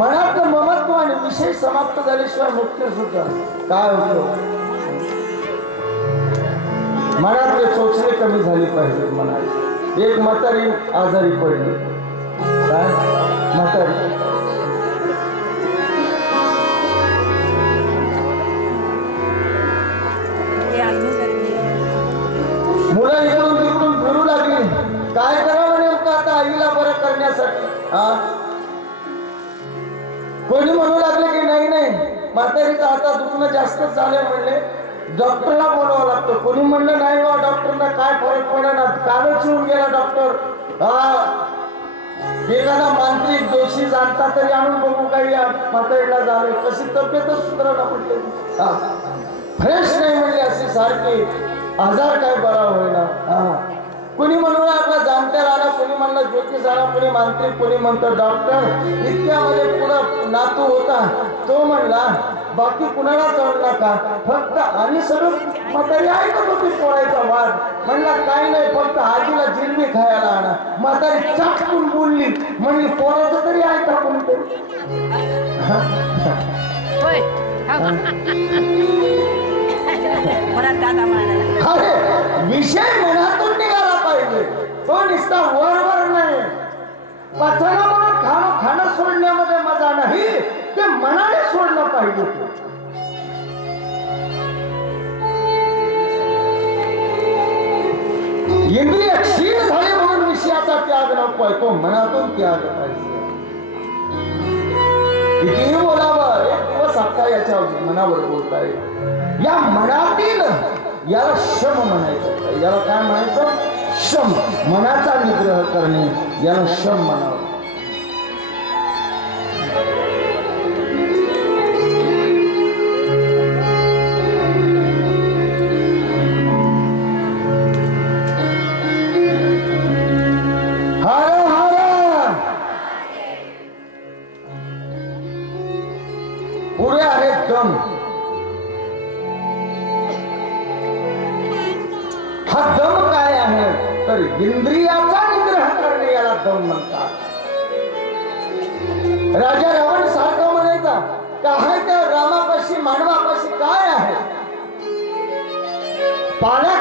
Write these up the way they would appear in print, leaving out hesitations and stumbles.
मनातलं ममत्व आणि विषय समाप्त झाल्याशिवाय मुक्ती सुद्धा काय होतं. मनातले चोचले कमी झाले पाहिजे. मनात एक म्हातारी आजारी पडली. काय म्हातारी मुलं इकडून तिकडून फिरू लागली. काय करावं नेमकं आता आईला बरं करण्यासाठी. कोणी म्हणू लागले की नाही नाही म्हातारीचा आता दुखणं जास्त झालंय म्हणले डॉक्टरला बोलावं लागतं. कोणी म्हणलं नाही बा डॉक्टरला काय फरक पडेना कालच येऊन गेला डॉक्टर. एखादा मांत्रिक दोषी जाणता तरी आणून बघू काही म्हातारीला झाले कशी तब्येतच सुधारणा म्हटले फ्रेश नाही म्हणले असे सारखे आजार काय बरा होईना. कोणी म्हणून आपला जाणत्या राहणार कोणी म्हणलं ज्योतिष राहणार कोणी मांत्रिक कोणी म्हणतं डॉक्टर. इतक्यामध्ये पुढं नातू होता तो म्हणला बाकी कुणाला चढ नका फक्त आणि सगळं म्हातारी ऐकत होती पोळायचा वाद. म्हणला काही नाही फक्त आजीला जिलबी खायला आणा. म्हातारी चाटकून बोलली म्हणली पोराचं तरी ऐका कोणीतरी. अरे विषय मनातून निघाला पाहिजे. तो नुसता वर नाही. पथना म्हणून खाणं सोडण्यामध्ये मजा नाही ते मनाने सोडलं पाहिजे. इंद्रिय क्षीण झाले म्हणून विषयाचा त्याग नकोय. तो मनातून त्याग पाहिजे. कितीही बोलावं एक दिवस आता याच्या मनावर बोलताय. या मनातील याला शम म्हणायचं. याला काय म्हणायचं शम. मनाचा निग्रह करणे याला शम म्हणावं. पुढे आहे दम. हा दम काय आहे तर इंद्रियाचा निग्रह करणे याला दम म्हणतात. राजा रावण सारखं म्हणायचा काय त्या रामापाशी मानवापाशी काय आहे. पाण्या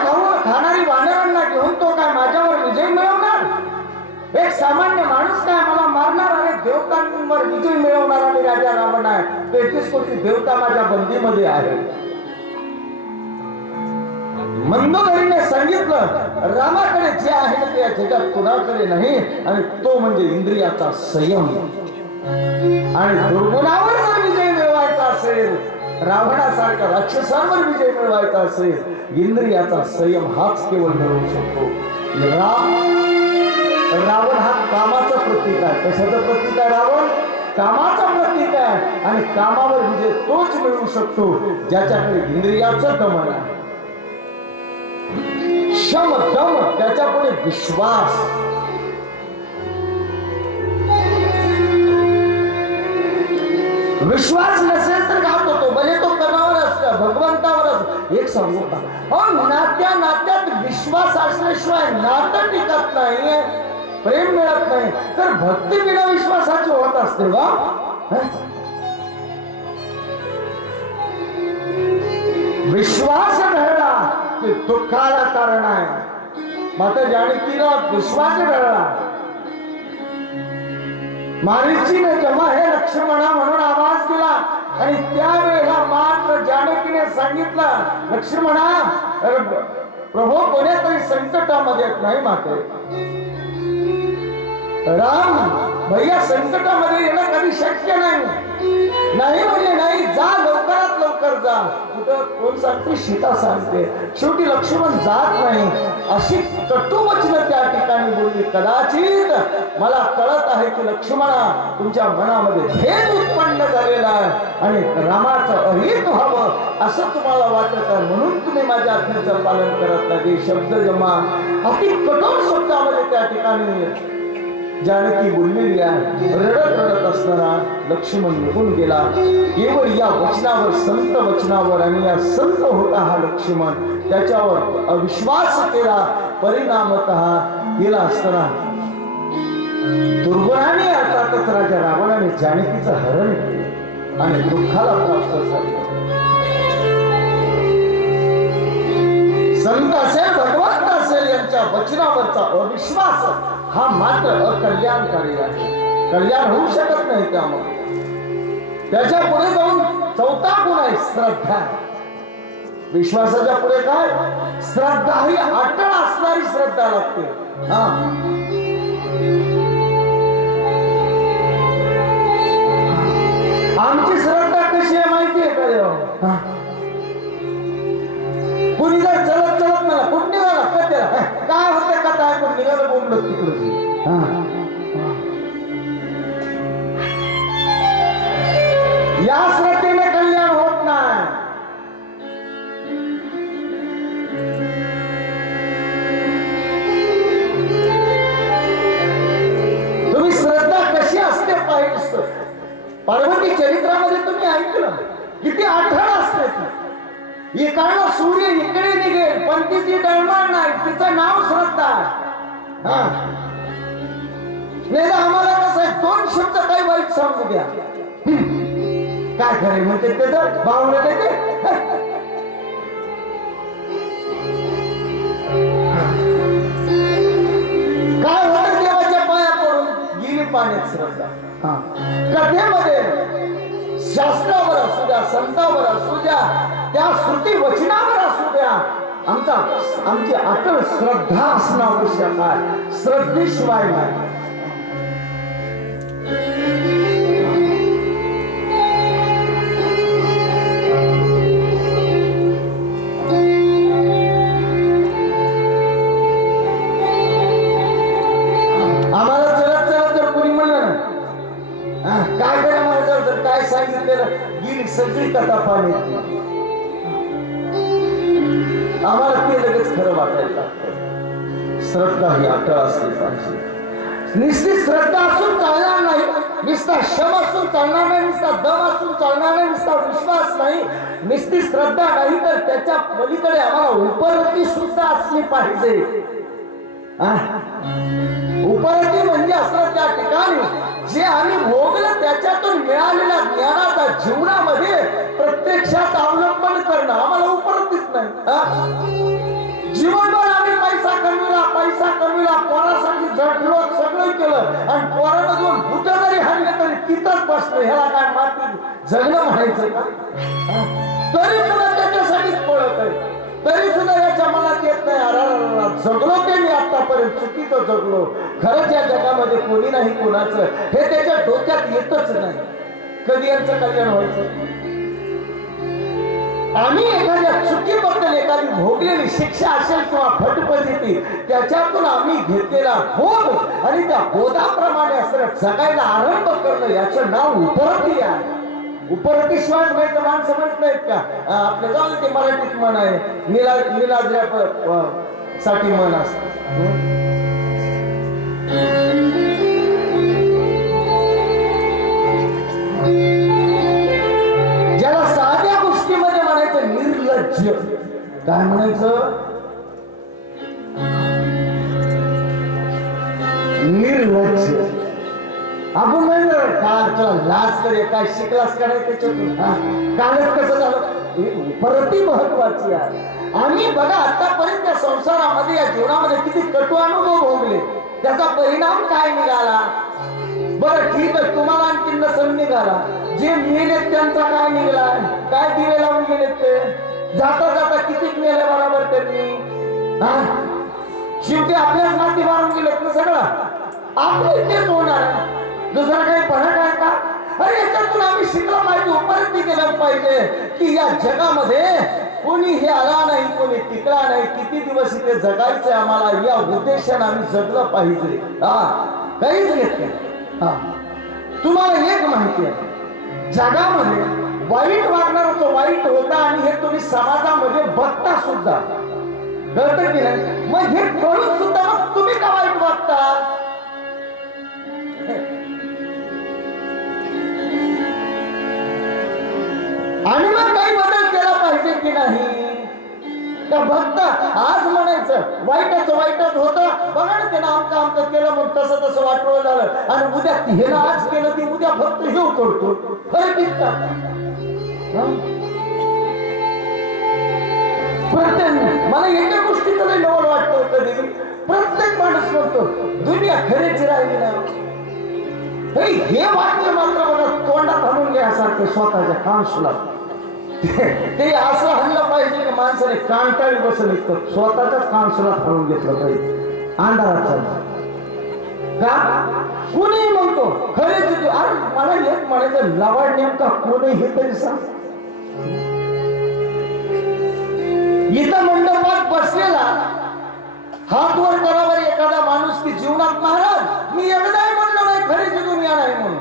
खाणारी वानरांना घेऊन तो काय माझ्यावर विजय मिळवणार. एक सामान्य माणूस काय मला मारणार आणि देवतांवर विजय मिळवणार आणि राजा रावण आहे. 33 कोटी देवता माझ्या बंदीमध्ये आहे. मंदोदरीने सांगितलं रामाकडे जे आहे ते या जगात कुणाकडे नाही आणि तो म्हणजे इंद्रियाचा संयम. आणि दुर्गुणावर जर विजय मिळवायचा असेल रावणासारख्या राक्षसांवर विजय मिळवायचा असेल इंद्रियाचा संयम हाच केवळ मिळवू शकतो. रावण हा कामाचं प्रतीक आहे. कशाचं प्रतीक आहे रावण. कामाचं प्रतीक आहे. आणि कामावर विजय तोच मिळवू शकतो ज्याच्याकडे इंद्रियाचं दमन आहे. शम दम त्याच्या पुढे विश्वास. विश्वास नसेल तर घात होतो भले तो कणावर असतो भगवंतावरच. एक सांगू का नात्या नात्यात विश्वास असल्याशिवाय नातं टिकत नाही प्रेम मिळत नाही. तर भक्ती बिना विश्वासाची होत असते का. विश्वास घडला ते दुःखाला कारण आहे. माता जानकीला विश्वास मिळाला. मारीचीने जेव्हा हे लक्ष्मणा म्हणून आवाज दिला आणि त्यावेळेला मात्र जानकीने सांगितलं, लक्ष्मणा प्रभू कोणत्यातरी संकटामध्ये नाही माते. राम भैया संकटामध्ये येणं कधी शक्य नाही. नाही म्हणजे नाही, जा लवकरात लवकर जा. कुठं कोण सांगते? सीता सांगते. शेवटी लक्ष्मण जात नाही अशी कटुवचनं त्या ठिकाणी बोलली. कदाचित मला कळत आहे की लक्ष्मणा तुमच्या मनामध्ये भेद उत्पन्न झालेला आहे आणि रामाचं अहित व्हावं असं तुम्हाला वाटत आहे, म्हणून तुम्ही माझ्या आज्ञेचं पालन करत नाही. शब्द जमा अति कठोर शब्दामध्ये त्या ठिकाणी जानकी बोललेली आहे. रडत रडत असताना लक्ष्मण निघून गेला. केवळ या वचनावर, संत वचनावर आणि या संत होता हा लक्ष्मण, त्याच्यावर अविश्वास केला. परिणामतः केला असताना दुर्गुणाने अर्थातच राजा रावणाने जानकीचं हरण केलं आणि दुःखाला प्राप्त झाले. संत असेल, भगवंत असेल, यांच्या वचनावरचा अविश्वास हा मात्र अकल्याणकारी आहे. कल्याण होऊ शकत नाही. त्यामुळे त्याच्या पुढे जाऊन चौथा गुण आहे श्रद्धा. विश्वासाच्या पुढे काय? श्रद्धा. ही अटळ असणारी श्रद्धा लागते. आमची श्रद्धा कशी आहे माहिती आहे का? कुणी जर चलत चलत मला कुठं निघाला कथेला काय होते कथा आहे पण निघालं बोंबलत तिकडे. या श्रद्धेने कल्याण होत नाही. तुम्ही श्रद्धा कशी असते पाहिजे. पार्वती चरित्रामध्ये तुम्ही ऐकलं किती आठवण असते ती. एकाला सूर्य इकडे निघेल पण तिची डळमळ नाही, तिचं नाव श्रद्धा. नाही आम्हाला कसं आहे, दोन शब्द काही वाईट सांगू द्या काय खरे म्हणते त्याचं बावलं देते. काय होतं देवाच्या पाया पडून गेली पाण्यात श्रद्धा. कथेमध्ये शास्त्रावर असू द्या, संतावर असू द्या, त्या श्रुती वचनावर असू द्या, आमची अटळ श्रद्धा असणं आवश्यक आहे. श्रद्धेशिवाय नाही. आम्हाला चलत चलत जर कोणी म्हणलं ना काय करा मला जर काय सांगितलेलं गेली सगळी कथा पाणी आम्हाला ते लगेच खरं वाटायला. श्रद्धा ही अटळ असली पाहिजे. निश्चित श्रद्धा असून चालणार नाही, निस्ता शम असून चालणार नाही, निस्ता दम असून चालणार नाही, निस्ता विश्वास नाही, निस्ती श्रद्धा नाही तर त्याच्या पलीकडे आम्हाला उपरती सुद्धा असली पाहिजे. उपरती म्हणजे असं त्या ठिकाणी जे आम्ही भोगलं त्याच्यातून मिळालेल्या ज्ञानाचा जीवनामध्ये प्रत्यक्षात अवलंबन करणं आम्हाला उपरतीच नाही. जीवनभर आम्ही पैसा कमविला, पोरासाठी झटलो, सगळं केलं आणि पोरामधून कुठं जरी हाणलं तरी तिथंच बसलं. ह्याला काय माती जगणं म्हणायचं का? तरी सुद्धा त्याच्यासाठीच पळत आहे. तरी सुद्धा याच्या मनात येत नाही जगलो ते मी आतापर्यंत चुकीचं जगलो. खरंच या जगामध्ये कोणी नाही कोणाचं हे त्याच्या डोक्यात येतच नाही. कधी यांचं कल्याण व्हायचं? आम्ही एखाद्या चुकीबद्दल एखादी भोगलेली शिक्षा असेल किंवा फटफटीती त्याच्यातून आम्ही घेतलेला बोध आणि त्या बोधाप्रमाणे असं जगायला आरंभ करणं याचं नाव उपरती आहे. उपरती शिवाय माहिती माणसं म्हणत नाहीत का? आपल्या जाऊन ते मराठीत म्हण आहे निलाजऱ्या साठी म्हण असत. ज्याला साध्या गोष्टीमध्ये म्हणायचं निर्लज्ज. काय म्हणायचं? निर्लज्ज. आपण म्हणलं का तुला लाज करे काय शिकलास का नाही त्याच्यातून? कालच कसं झालं प्रति महत्वाची आहे. आम्ही बघा आतापर्यंत त्या संसारामध्ये या जीवनामध्ये किती कटू अनुभव भोगले, त्याचा परिणाम काय निघाला? बरं ठीक आहे, तुम्हाला आणखी नसन निघाला, जे मेलेत त्यांचा काय निघाला? काय दिवे लावून गेलेत ते? जाता जाता किती मेले बरोबर त्यांनी? शेवटी आपल्याच माती मारून गेलेत ना सगळं. आपले तेच होणार, दुसरा काही फरक आहे का? अरे याच्यातून आम्ही शिकलं पाहिजे, उपलब्धी केलं पाहिजे की या जगामध्ये कोणी हे आला नाही, कोणी टिकला नाही. किती दिवस इथे जगायचंय आम्हाला, या उद्देशाने आम्ही जगलं पाहिजे. काहीच घेत नाही. तुम्हाला एक माहिती आहे, जगामध्ये वाईट वागणारा वाईट होता आणि हे तुम्ही समाजामध्ये बघता सुद्धा, कळतं की नाही? मग हे कळून सुद्धा मग तुम्ही का वाईट वागता? आणि मग काही बदल केला पाहिजे की नाही? का फक्त आज म्हणायचं वाईटच होतं, बघा ना त्यानं आमचं केलं मग तसं तसं वाटवलं झालं, आणि उद्या हे आज केलं की उद्या फक्त हे करतो. फरक इतका. प्रत्येक मला एका गोष्टीचं लई नवल वाटतं कधी, प्रत्येक माणूस म्हणतो दुनिया खरेची राहिली नाही. हे वाक्य मात्र मला तोंडात आणून घ्यासारखं स्वतःच्या कानसुला. ते असं हल्लं पाहिजे की माणसाने कांटाळी बसून इतकं स्वतःच्याच कानसुलात आणून घेतलं पाहिजे. अंधाराचा का कोणी म्हणतो खरेच, अरे मला एक म्हणायचं लवाड नेमका कोणी हे तरी सांग. इथं मंडपात बसलेला हात वर करावर एखादा माणूस की जीवनात महाराज मी एकदाही म्हणलो नाही खरीची दुनिया नाही म्हणून.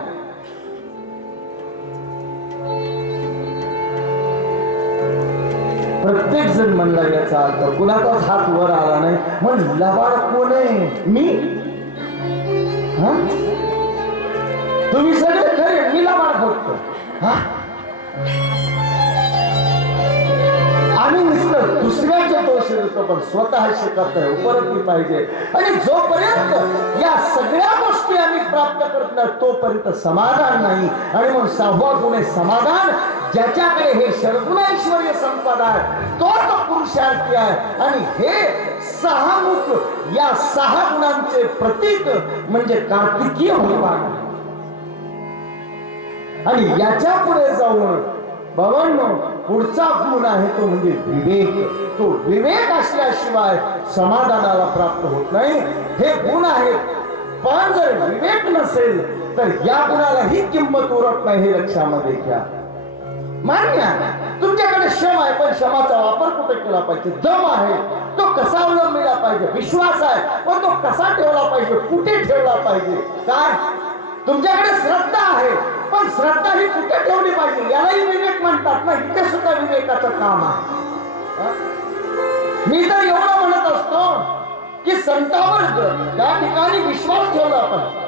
प्रत्येक जण म्हणला याचा अर्थ कुणाचाच हात वर आला नाही. मग लबाड कोण आहे? मी? तुम्ही सगळे खरे, मी लबाड फक्त. आम्ही नुसतं दुसऱ्याचे दोष येतो, पण स्वतः शिकत आहे उपलब्धी पाहिजे. आणि जोपर्यंत या सगळ्या गोष्टी आम्ही प्राप्त करत नाही तोपर्यंत समाधान नाही. आणि मग 6वा गुण आहे समाधान. ज्याच्याकडे हे षड्गुणैश्वर्य संपदा आहे तोच पुरुषार्थी आहे. आणि हे 6 मुख या 6 गुणांचे प्रतीक म्हणजे कार्तिकीय भगवान. आणि याच्या पुढे जाऊन बाबांनो पुढचा गुण आहे तो म्हणजे विवेक. तो विवेक असल्याशिवाय समाधानाला प्राप्त होत नाही. हे गुण आहेत, पण जर विवेक नसेल तर या गुणालाही किंमत उरत नाही. हे लक्षामध्ये घ्या. मान्य तुमच्याकडे श्रम आहे, पण श्रमाचा वापर कुठे केला पाहिजे? दम आहे तो कसा अवलंबिला पाहिजे? विश्वास आहे पण तो कसा ठेवला पाहिजे? कुठे ठेवला पाहिजे? काय तुमच्याकडे श्रद्धा आहे, पण श्रद्धा ही कुठे ठेवली पाहिजे यालाही विवेक म्हणतात ना. इथे सुद्धा विवेकाचं काम आहे. मी तर एवढं म्हणत असतो की संतांवर त्या ठिकाणी विश्वास ठेवला आपण.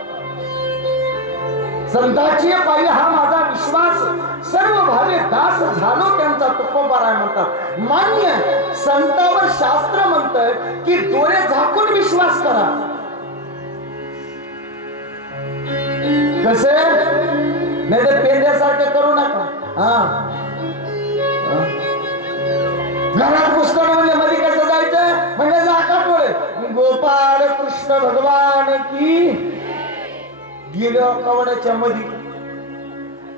संतांची पायी हा माझा विश्वास, सर्व भावे दास झालो त्यांचा तुकोबाराय म्हणतात. मान्य संतांवर शास्त्र म्हणतंय की डोळे झाकून विश्वास करा. कसे? नाही तर पेंद्यासारखे करू नका. घरात पुस्तक म्हणजे मध्ये कसं जायचं म्हणजे झाका डोळे गोपाळ कृष्ण भगवान की गेल्या कवड्याच्या मध्ये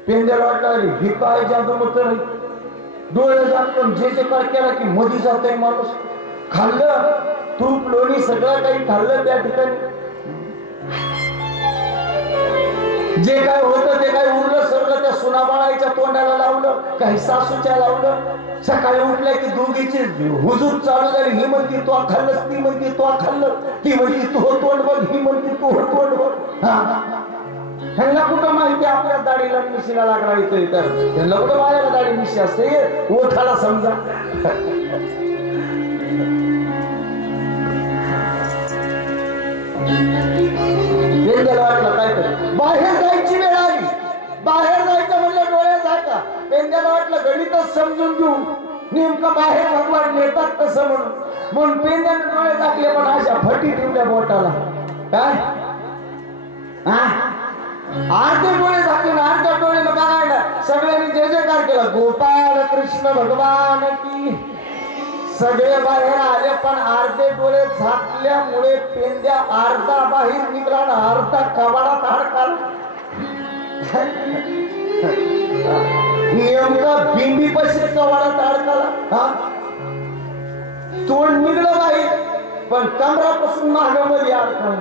पेंद्याला वाटलं हे काय जादू होतं. डोळे जातून जे काय केलं की मध्ये जातोय माणूस. खाल्लं तूप लोणी सगळं काही खाल्लं त्या ठिकाणी. जे काय होतं ते काय उरलं सगळं त्या सुनाबाळाच्या तोंडाला लावलं, काही सासूच्या लावलं. सकाळी उठल्या की दोघीची हुजूर चालू झाली. ही म्हणती तो खाल्लंस, ती म्हणती तो खाल्लं, ती म्हणती तू तोंड बघ, ही म्हणती तू तोंड बघ. ह्यांना कुठं माहिती आपल्या दाढीला मिशीला लागणार इथे, तर त्यांना कुठं बाळाला दाढी मिशी असते ओठाला समजा. वाटलं काय तर बाहेर जायची वेळ आली. बाहेर जायचं म्हणलं डोळे झाका. पेंद्याला वाटलं गणितच समजून घेऊ, नेमकं बाहेर भगवान नेतात कसं म्हणून पेंद्याने डोळे झाकले, पण अशा फटी ठेवल्या बोटाला. काय आरती डोळे झाकून आरत्या डोळे बघायला सगळ्यांनी जय जयकार केला. गोपाळ कृष्ण भगवान की. सगळे बाहेर आले पण अर्धे डोळे झाकल्यामुळे पेंद्या अर्धा बाहेर निघाला ना अर्धा कवाडात अडकला. नेमका बिंबी पशी कवाडात अडकला. तोंड निघलं बाहेर पण कमरापासून मागामध्ये अडकला.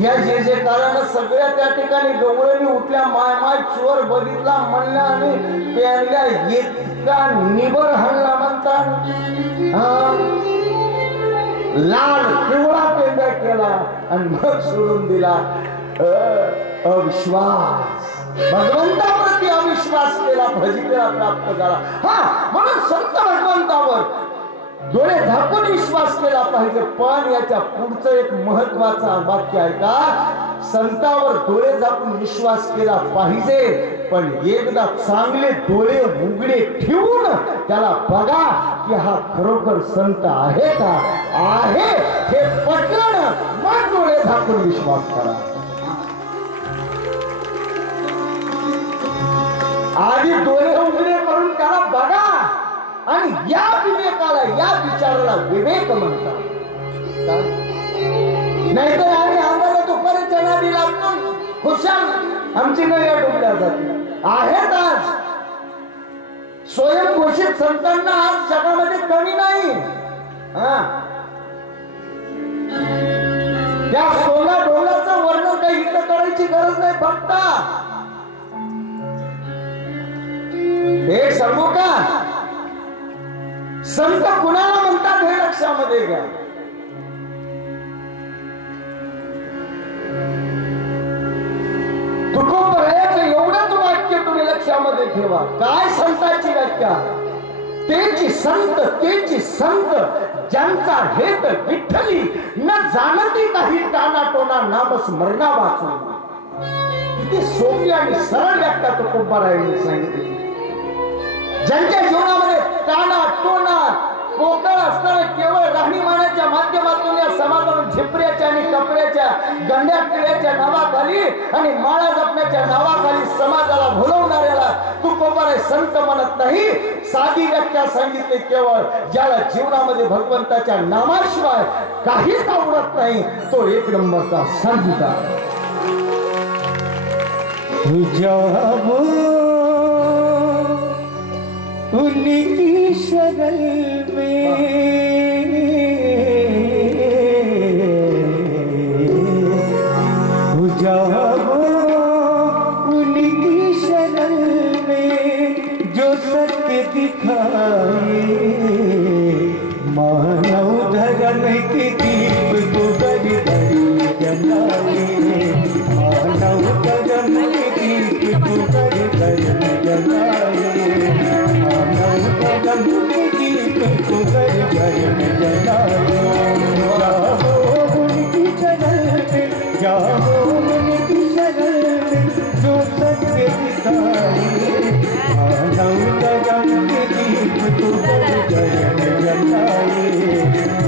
या जे जे कारण सगळ्या त्या ठिकाणी गवळणी उठल्या. माय माय चोर बघितला म्हणला आणि पेंद्या इतका निबर हल्ला म्हणतात. लाल पिवळा पेंद्या केला आणि मग सोडून दिला. अविश्वास भगवंतावरती अविश्वास केला भजितेला प्राप्त झाला. हा म्हणून संत भगवंतावर डोळे झाकून विश्वास केला पाहिजे. पण याच्या पुढचं एक महत्वाचं वाक्य आहे का संतावर डोळे झाकून विश्वास केला पाहिजे पण एकदा चांगले डोळे उघडे ठेवून त्याला बघा की हा खरोखर संत आहे का आहे हे पटलं मग डोळे झाकून विश्वास करा. आधी डोळे उघडे करून त्याला बघा आणि या विवेकाला या विचाराला विवेक म्हणतात. नाहीतर आम्ही आम्हाला दुपारी चणादी लागतो खुशाल आमची नळ्या डुबल्या जाते. आहेत आज स्वयंघोषित संतांना आज जगामध्ये कमी नाही. त्या सोला डोलाचं वर्णन काही इथं करायची गरज नाही. फक्त हे सांगू का संत कुणाला म्हणतात हे लक्षामध्ये घ्या. तुकोबरायाचं एवढंच वाक्य तुम्ही लक्षामध्ये ठेवा. काय संताची व्याख्या तेची संत ज्यांचा हेत विठ्ठली न जाणती काही टाना टोना नाम स्मरणा वाचून. किती सोपी आणि सरळ व्याख्या तुकोबरायांनी सांगितली. ज्यांच्या जीवनामध्ये टाणा टोना पोकळ असताना केवळ राहणीमानाच्या माध्यमातून या समाजाला झिपऱ्याच्या आणि कपड्याच्या गंड्या किड्याच्या नावाखाली आणि माळा जपण्याच्या नावाखाली समाजाला भुलवणाऱ्याला तुकोबाराय संत म्हणत नाही. साधी व्याख्या सांगितली केवळ ज्याला जीवनामध्ये भगवंताच्या नामाशिवाय काहीच आवडत नाही तो एक नंबरचा संत. उनकी शगल में जाओ उनकी शगल में जो सत्य दिखाए मानव धर्म के दीप को बड़ी बड़ी जलाए. मानव धर्म के दीप को बड़ी बड़ी जलाए. कदम के दीप को घर घर में जलाओ. जाओ उनकी शरण में जाओ उनकी शरण में जो सत्य दिखाए. मानव कदम के दीप को घर घर में जलाए.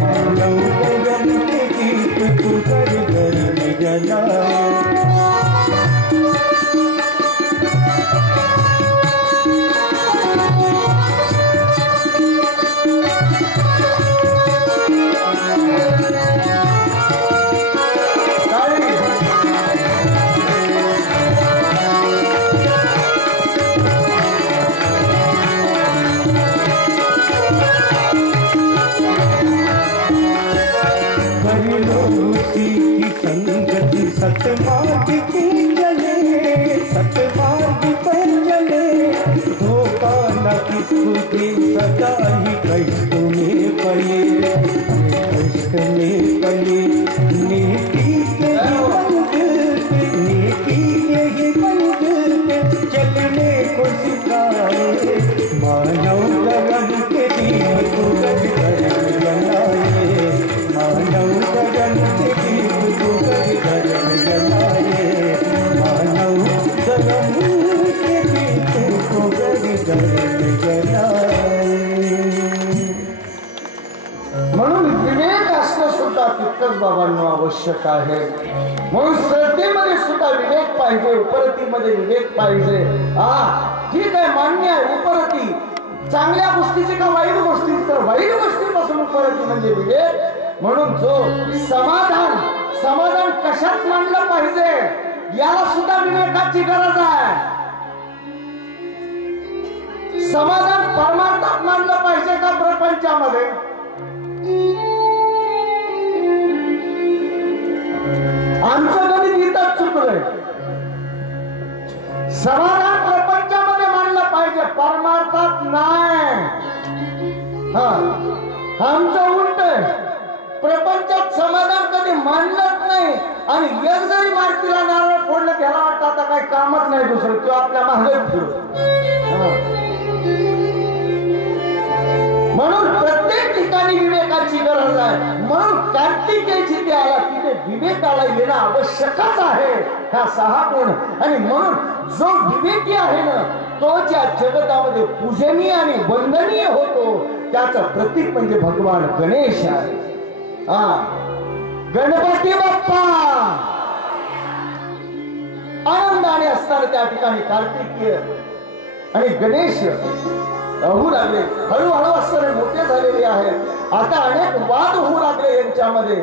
मानव कदम के दीप को घर घर में जलाए. सतमार्ग की चले सतमार्ग पर चले धोखा न किसको दे सदा ही कष्ट में पले. कष्ट में पले नीति के मंदिर पे नीति के मंदिर पे चलने को सिखाए. मानव धर्म के दीप को घर घर जलाए. मानव धर्म के दीप को घर घर जलाए. मानव धर्म के दीप को घर घर जलाए. तितकंच बाबांनो आवश्यक आहे. म्हणून श्रद्धेमध्ये सुद्धा विवेक पाहिजे, उपरतीमध्ये विवेक पाहिजे. ठीक आहे, मान्य आहे, उपरती चांगल्या गोष्टीची का वाईट गोष्टी, तर वाईट गोष्टीपासून उपरती म्हणजे विवेक. म्हणून जो समाधान कशात मांडलं पाहिजे याला सुद्धा विवेकाची गरज आहे. समाधान परमार्थात मानलं पाहिजे का प्रपंचामध्ये? आमचं गणित इथंच चुकलंय. समाधान प्रपंचामध्ये मानलं पाहिजे, परमार्थात नाही. आमचं उलट आहे, प्रपंचात समाधान कधी मानलंच नाही. आणि एक जरी मारतीला नारळ फोडलं त्याला वाटतं आता काही कामच नाही दुसरं, तो आपल्या मागेच फिरतो. म्हणून प्रत्येक ठिकाणी विवेकाची गरज आहे. म्हणून कार्तिकेय जिथे आला तिथे विवेकाला येणं आवश्यकच आहे, हा 6 गुण. आणि म्हणून जो विवेकी आहे ना तो ज्या जगतामध्ये पूजनीय आणि वंदनीय होतो त्याचं प्रतीक म्हणजे भगवान गणेश आहे. गणपती बाप्पा आनंदाने असताना त्या ठिकाणी कार्तिकेय आणि गणेश होऊ लागले. हळूहळू असताना मोठे झालेले आहेत. आता अनेक वाद होऊ लागले यांच्यामध्ये.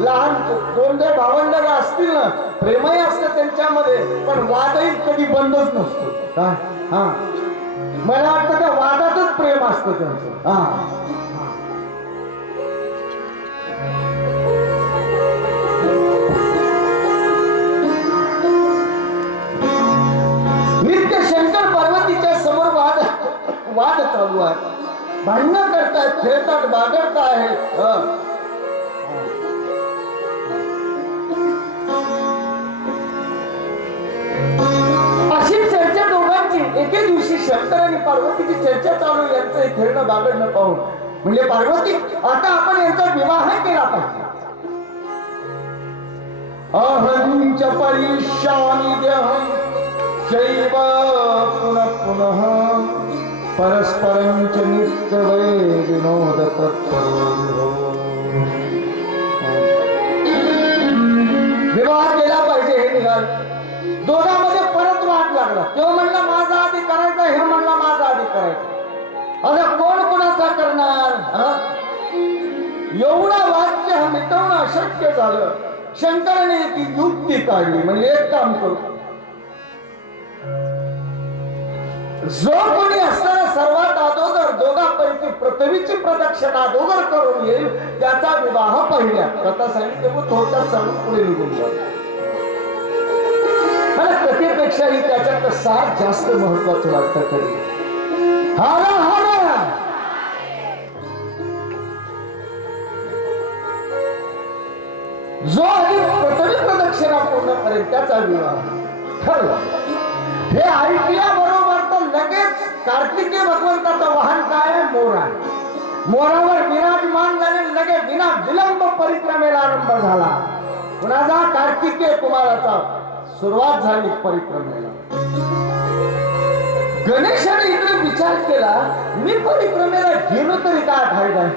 लहान 2 भावंड असतील ना, प्रेमही असतं त्यांच्यामध्ये, पण वादही कधी बंदच नसतो. काय मला वाटतं त्या वादातच प्रेम असतं त्यांचं. नित्य शंकर पार्वतीच्या समोर वाद चालू आहे. भांडणं करतायत, खेळतात, बागडतायत. अशी चर्चा दोघांची एके दिवशी शंकर आणि पार्वतीची चर्चा चालू, यांचं खेळणं बागडणं पाहून म्हणजे पार्वती आता आपण यांचा विवाह केला पाहिजे. अहंच परिशानी देहं चैव पुनः पुनः परस्परंच नित्यवै विनोद तत्परो. विवाह केला पाहिजे हे निघाल. दोघांमध्ये परत वाद लागला. तो म्हणला माझा आधी करायचा, हे म्हणला माझा आधी करायचा. आता कोण कोणाचा करणार? एवढा वाद मिटवणं अशक्य झालं. शंकराने ती युक्ती काढली. म्हणजे एक काम करू, जो कोणी असताना सर्वात अगोदर दोघांपैकी पृथ्वीची प्रदक्षिणा अगोदर करून येईल त्याचा विवाह पहिल्या. कथा सांगितले थोडक्यात सांगून पुढे निघून जातो. मला कथेपेक्षाही त्याच्यात सार जास्त महत्वाचं वाटतं. तरी हारा हारा जो आधी पृथ्वी प्रदक्षिणा पूर्ण करेल त्याचा विवाह ठरला. हे ऐकल्याबरोबर तर लगेच कार्तिकेय भगवंताचं वाहन काय आहे? मोर. मोरावर विराजमान झाले. लगेच विना विलंब परिक्रमेला आरंभ झाला. कुणाचा? कार्तिकेय कुमाराचा सुरुवात झाली परिक्रमेला. गणेशाने इकडे विचार केला, मी परिक्रमेला गेलो तरी काय फायदा?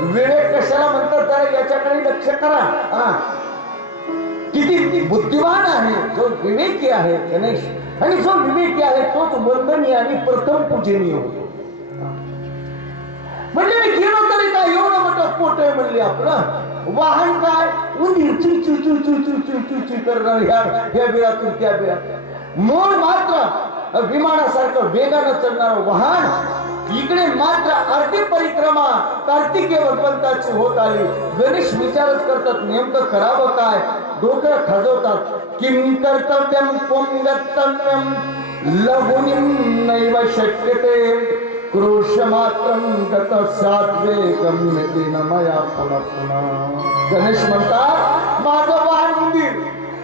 विवेक कशाला म्हणतात जरा याच्याकडे लक्ष करा. किती बुद्धिमान आहे जो विवेकी आहे गणेश. आणि जो विवेकी आहे तोच वंदनीय आणि प्रथम पूजनीय होतो. म्हणजे मी गेलो तरी काय एवढं मोठं पोट आहे म्हणले आपलं. वाहन काय? उंदीर चू चू चू चू चू चू चू चू करणार ह्या बिळातून त्या बिळात. मोर मात्र विमानासारखं वेगानं चढणार वाहन. इकडे मात्र अर्धी परिक्रमा कार्तिकेय भगवंताची होत आली. गणेश विचारच करतात नेमकं करावं काय. डोकं खजवतात. किम कर्तव्यम त्वं गतव्यम लघुनिम नैव शक्यते क्रोश मात्रम गत सात्वे गम्यते न मया पुनः पुनः. गणेश म्हणतात माझं वाहन उंदीर,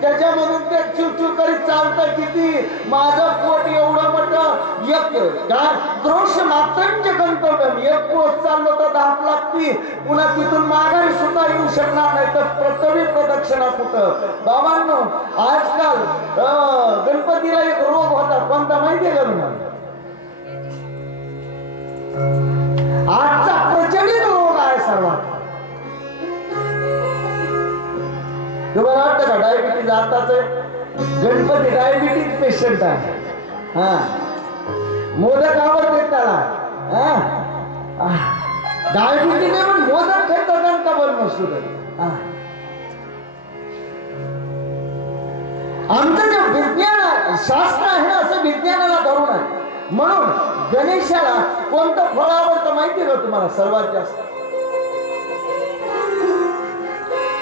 त्याच्यामधून ते चुचू करीत चालतं. किती माझं पोट एवढं मोठं. एक काय क्रोश मात्रंच गंतव्यम. एक क्रोश चाललो तर 10 लागती. पुन्हा तिथून माघारी सुद्धा येऊ शकणार नाही. तर पृथ्वी प्रदक्षिणा कुठं? बाबांनो आजकाल गणपतीला एक रोग होता. कोणता माहितीये का तुम्हाला? आजचा प्रचलित रोग आहे सर्वात. जाताच गणपती डायबिटीज पेशंट आहे. हा मोदक आवडते त्याला. डायबिटीज आहे पण मोदक खायचं का बरं नसतो. आमचं जे विज्ञान शास्त्र आहे ना असं विज्ञानाला धरून आहे. म्हणून गणेशाला कोणतं फळ आवडतं माहिती का तुम्हाला? सर्वात जास्त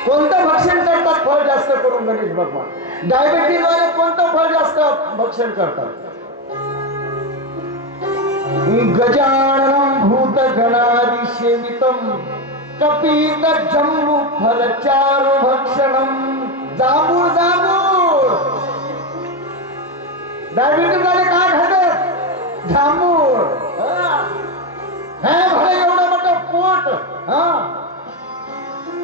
कोणतं भक्षण करतात फळ जास्त करून गणेश भगवान? डायबिटीज वाले कोणतं फळ जास्त भक्षण करतात? गजाननं भूत गणादि सेवितं कपित जम्बू फल चारु भक्षणं. जांभूळ जांभूळ डायबिटीज वाले काय खातात? जांभूळ. एवढं मोठं पोट.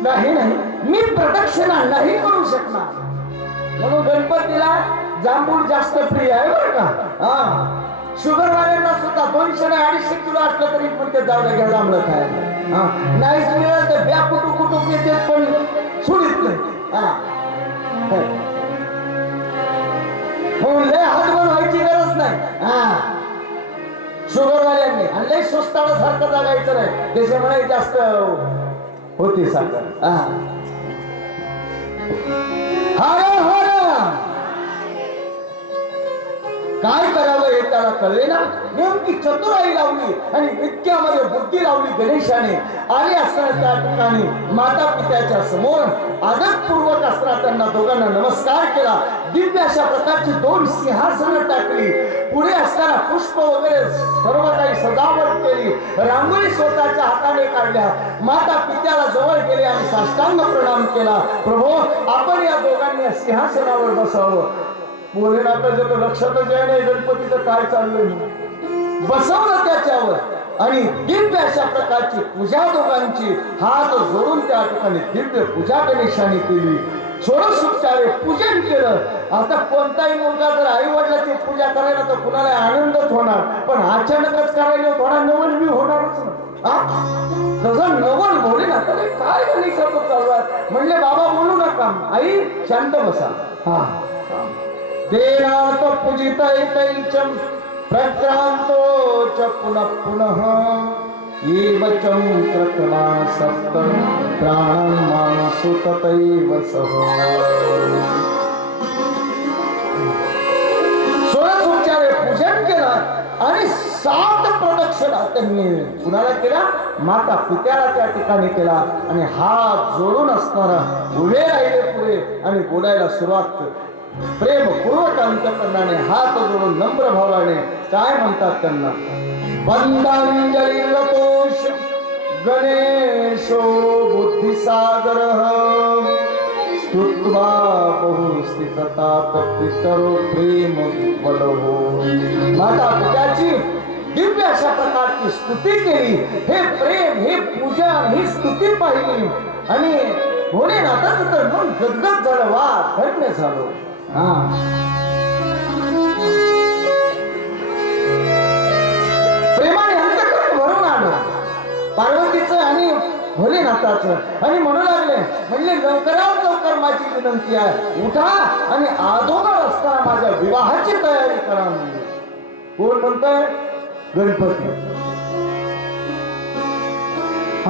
नाही नाही मी प्रदक्षिणा नाही करू शकणार म्हणून गणपतीला जांभूळ जास्त प्रिय आहे बरं का. शुगर वाल्यांना सुद्धा 200-250 किलो असलं तरी पण ते जाऊ घ्या जांभळं खायला. नाहीच मिळालं तर ब्या कुटू कुटू येते पण सोडित नाही. लय हातभर व्हायची गरज नाही शुगर वाल्यांनी. आणि लय स्वस्ताला सारखं जागायचं नाही त्याच्यामुळे जास्त होती साखर. हर हर काय करावं हे त्याला कळले ना. नेमकी चतुराई लावली आणि विद्यामध्ये बुद्धी लावली गणेशाने. आले असताना त्या ठिकाणी माता पित्याच्या समोर आदरपूर्वक असताना त्यांना दोघांना नमस्कार केला. दिव्य अशा प्रकारची 2 सिंहासनं टाकली. पुढे असताना पुष्प वगैरे सर्व काही सजावट केली. रांगोळी स्वतःच्या हाताने काढल्या. माता पित्याला जवळ गेले आणि साष्टांग प्रणाम केला. प्रभू आपण या दोघांनी सिंहासनावर बसावं. भोलेनाथाच्या लक्षातच आहे नाही गणपतीचं काय चाललंय. बसवलं त्याच्यावर आणि दिव्य अशा प्रकारची पूजा दोघांची हात जोडून त्या ठिकाणी दिव्य पूजा गणेशाने केली. षोडशोपचारे पूजन केलं. आता कोणताही मुलगा जर आई वडिलांची पूजा करायला तर कुणाला आनंदच होणार पण अचानकच करायला थोडा नवल बी होणारच ना. तसं नवल बोले ना तर काय गणेशाचं चालू आहे म्हणले बाबा बोलू नका आई शांत बसा. देनात पूजितैकैचं प्रक्रांतो च पुनः पुनः येवचं प्रथमा सप्त प्राणं मांसु तथैव सह. 16 पूजन केलं आणि 7 प्रदक्षिणा त्यांनी कुणाला केला? माता पित्याला त्या ठिकाणी केला. आणि हात जोडून असताना उभे राहिले पुढे आणि बोलायला सुरुवात प्रेम पूर्वक अंतकरणाने हात जोडून नम्र भावाने काय म्हणतात त्यांना? वंदांजली रतोष गणेशो बुद्धिसागरः स्तुत्वा बहुस्थिततात पितरो प्रेम वडहो. माता पित्याची दिव्य अशा प्रकारची स्तुती केली. हे प्रेम हे पूजा ही स्तुती पाहिली आणि भोलेनाथाचं तर मन गदगद झालं. वा धन्य झालो. प्रेमाने अंतःकरण भरून आलं पार्वतीचं आणि भोलेनाथाचं आणि म्हणू लागले म्हणले लवकरात लवकर माझी विनंती आहे उठा आणि आदोगर असताना माझ्या विवाहाची तयारी करा. म्हणजे कोण म्हणतंय? गणपती.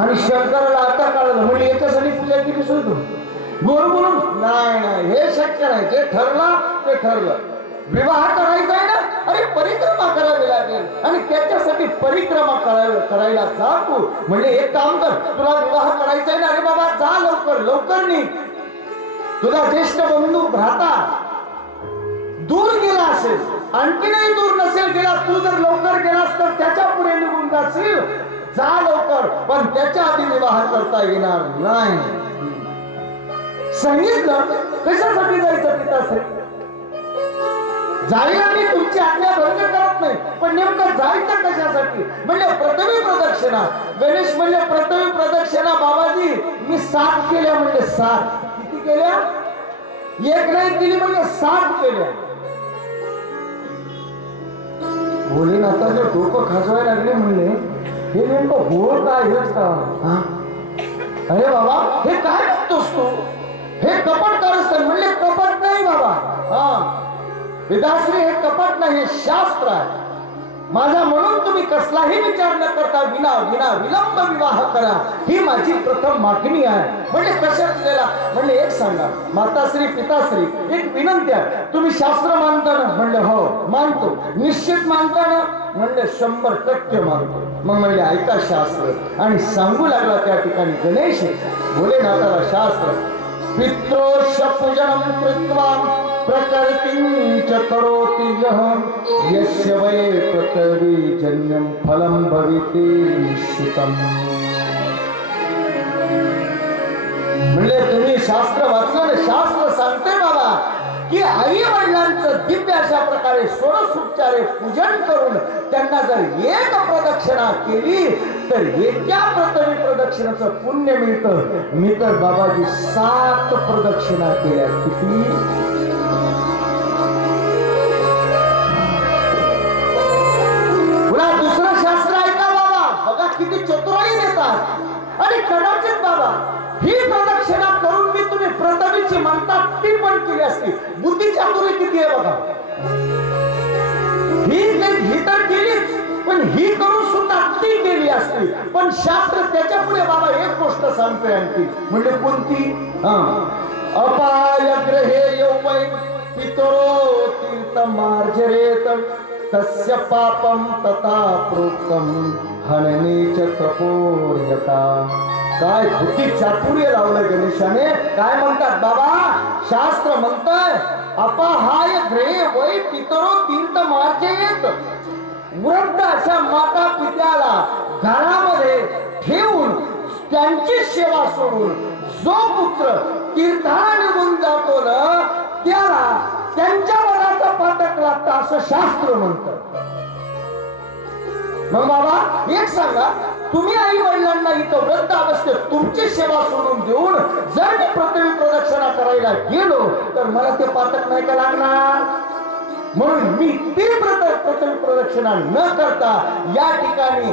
आणि शंकराला आता कळलं म्हणजे याच्यासाठी पूजा केली सुरू गोड बोलून नाही नाही हे शक्य नाही. जे ठरलं ते ठरलं. विवाह करायचा आहे ना अरे परिक्रमा करावी लागेल आणि त्याच्यासाठी परिक्रमा करायला जा तू. म्हणजे एक काम कर तुला विवाह करायचा आहे ना अरे बाबा जा लवकर लवकर निघ. तुला ज्येष्ठ बंधू भ्राता दूर गेला असेल आणखीनही दूर नसेल गेला तू जर लवकर गेलास तर त्याच्या पुढे निघून जाशील. जा लवकर पण त्याच्या आधी विवाह करता येणार नाही. सांगितलं कशासाठी जायचं पितासाठी? जायला मी तुमची आज्ञा भंग करत नाही पण नेमकं जायचं कशासाठी? म्हणजे पृथ्वी प्रदक्षिणा. गणेश म्हणजे पृथ्वी प्रदक्षिणा बाबाजी मी 7 केल्या. म्हणजे 7 किती केल्या? एक नाही केली म्हणजे 7 केल्या. भोलेनाथाचे डोकं खाजवायला लागले म्हणले हे नेमकं गोड काय हेच का? अरे बाबा हे काय बघतोस तू? हे कपट करत म्हणले कपट नाही बाबा. पिताश्री हे कपट नाही, हे शास्त्र आहे माझा. म्हणून तुम्ही कसलाही विचार न करता विलंब विवाह करा, ही माझी प्रथम मागणी आहे. म्हणजे कशा केलेला म्हणजे एक सांगा माताश्री पिताश्री, एक विनंती आहे. तुम्ही शास्त्र मानता ना? म्हणले हो मानतो. निश्चित मानता ना? म्हणले 100% मानतो. मग म्हणले ऐका शास्त्र. आणि सांगू लागला त्या ठिकाणी गणेश भोलेनाथाला शास्त्र. पित्रोश पूजनम कृत्वा प्रकृतिं च करोति यः यस्य वै पृथिवी जन्यं फलं भविते निश्चितम्. म्हणले तुम्ही शास्त्र वाचलं ना? शास्त्र सांगते बाबा की आई वडिलांचं दिव्य अशा प्रकारे षोडशोपचारे पूजन करून त्यांना जर एक प्रदक्षिणा केली तर एका पृथ्वी प्रदक्षिणाचं पुण्य मिळतं. मी तर बाबाजी 7 प्रदक्षिणा केल्या. किती? पुन्हा दुसरं शास्त्र ऐका बाबा, बघा किती चतुराई देतात. आणि कदाचित बाबा ही प्रदक्षिणा करून मी तुम्ही पृथ्वीची म्हणतात ती पण केली असती. बुद्धी चातुर्य किती आहे बघा. ही तर केलीच, पण ही करून सुद्धा ती केली असती. पण शास्त्र त्याच्या पुढे बाबा एक गोष्ट सांगतोय आणखी. म्हणजे कोणती? अपाय ग्रहे यौवै पितरो तीर्थमार्जरेत तस्य पापं तथा प्रोक्तम हनने च तपोर्यता. काय बुद्धी चातुर्य लावलं गणेशाने. काय म्हणतात बाबा? शास्त्र म्हणतंय अपहाय ग्रहे वै पितरो तीर्थ मार्जयेत. वृद्ध अशा माता पित्याला घरामध्ये ठेवून त्यांची सेवा सोडून जो पुत्र तीर्थाला निघून जातो ना त्याला त्यांच्या मनाचा पातक लागतं असं शास्त्र म्हणतं. मग बाबा एक सांगा, तुम्ही आई वडिलांना इथं वृद्ध अवस्थेत तुमची सेवा सोडून देऊन जर मी पृथ्वी प्रदक्षिणा करायला गेलो तर मला ते पातक नाही का लागणार? म्हणून मी ती पृथ्वी प्रदक्षिणा न करता या ठिकाणी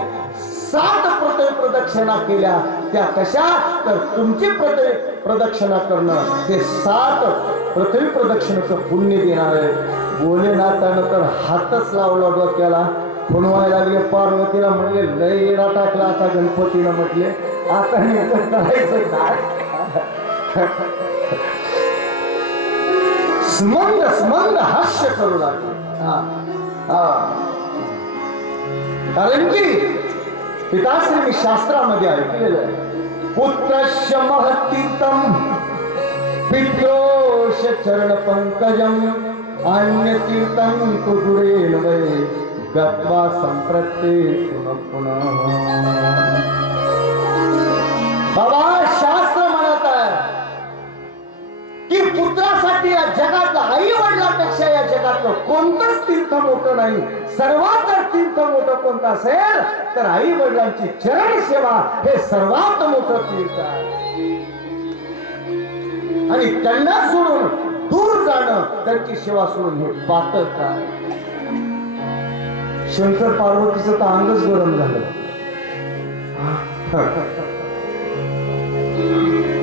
7 पृथ्वी प्रदक्षिणा केल्या. त्या कशा? तर तुमची पृथ्वी प्रदक्षिणा करणं हे 7 पृथ्वी प्रदक्षिणेचं पुण्य देणार आहे. भोलेनाथानं तर हातच लावला डोक्याला. खुणवायला लागले. पार्वतीला म्हणले लय येडा टाकला आता गणपतीला. म्हटले आता करायचं काय? स्मंद हास्य करू लागले. कारण की पिताश्री मी शास्त्रामध्ये ऐकलेलं आहे. पुत्रस्य महतीर्थम पित्रोश चरण पंकजम अन्य तीर्थम तु दुरेण वै गत्वा संप्रत्ये पुनः पुनः. बाबा शास्त्र म्हणत आहे की पुत्रासाठी या जगातलं आई वडिलांपेक्षा या जगातलं कोणतंच तीर्थ मोठं नाही. सर्वात जर तीर्थ मोठं कोणतं असेल तर आई वडिलांची चरण सेवा हे सर्वात मोठं तीर्थ आहे. आणि त्यांना सोडून दूर जाणं, त्यांची सेवा सोडून हे पातक आहे. शंकर पार्वतीचं तर अंगच गरम झालं.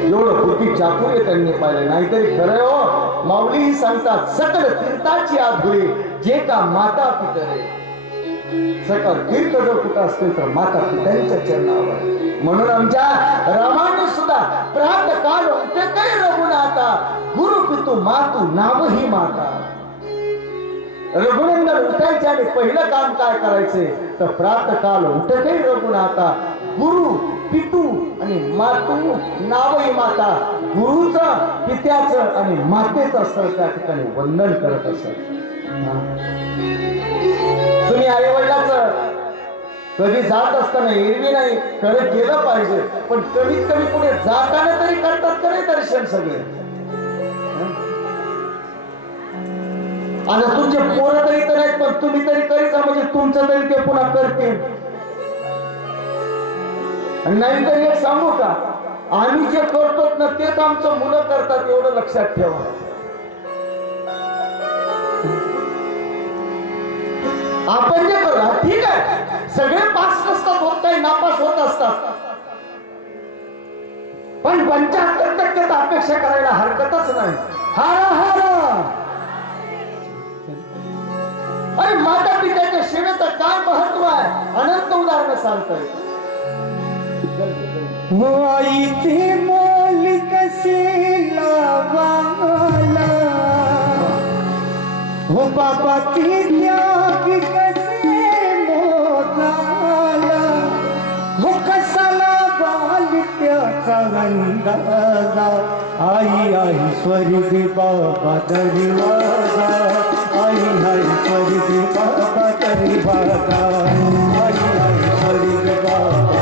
एवढं बुद्धी चातुर्य त्यांनी पाहिलं. नाहीतरी खरं हो माऊलीही सांगतात सकल तीर्थाची आधुरी जे का माता पितरे. सकल तीर्थ जर कुठं असतील तर माता पित्यांच्या चरणावर. म्हणून आमच्या रामाने सुद्धा प्रात काल उठे काही रघुनाथा गुरु पितू मातू नावही माता. रघुनंदन उठायचे आणि पहिलं काम काय करायचे तर प्रात काल उठते रघुनाथा गुरु पितू आणि मातू नावही माता. गुरुचं पित्याचं आणि मातेचं असं त्या ठिकाणी वंदन करत असत. तुम्ही आई वडिलाचं कधी जात असताना एरवी नाही करत गेलं पाहिजे, पण कमीत कमी पुढे जाताना तरी करतात का नाही दर्शन सगळे. आता तुमचे पोरं तरी तर नाहीत पण तुम्ही तरी करीचा म्हणजे तुमचं तरी ते पुन्हा करतील. नाही तरी एक सांगू का, आम्ही जे करतो ना तेच आमचं मुलं करतात एवढं लक्षात ठेवा. आपण जे करू ठीक आहे, सगळे पास नसतात होत, काही नापास होत असतात, पण 75% अपेक्षा करायला हरकतच नाही. हारा हारा. अरे माता पित्याच्या सेवेचं काय महत्व आहे अनंत उदाहरण सांगताय. आई ते मोल कसे लावाला हो बाबा ते त्याग कसे मोजाला हो कसाला बाल त्याचा अंदाजा. आई आई स्वर्ग बाबा दरवाजा आई आई स्वर्ग बाबा दरवाजा आई आई स्वर्ग बाबा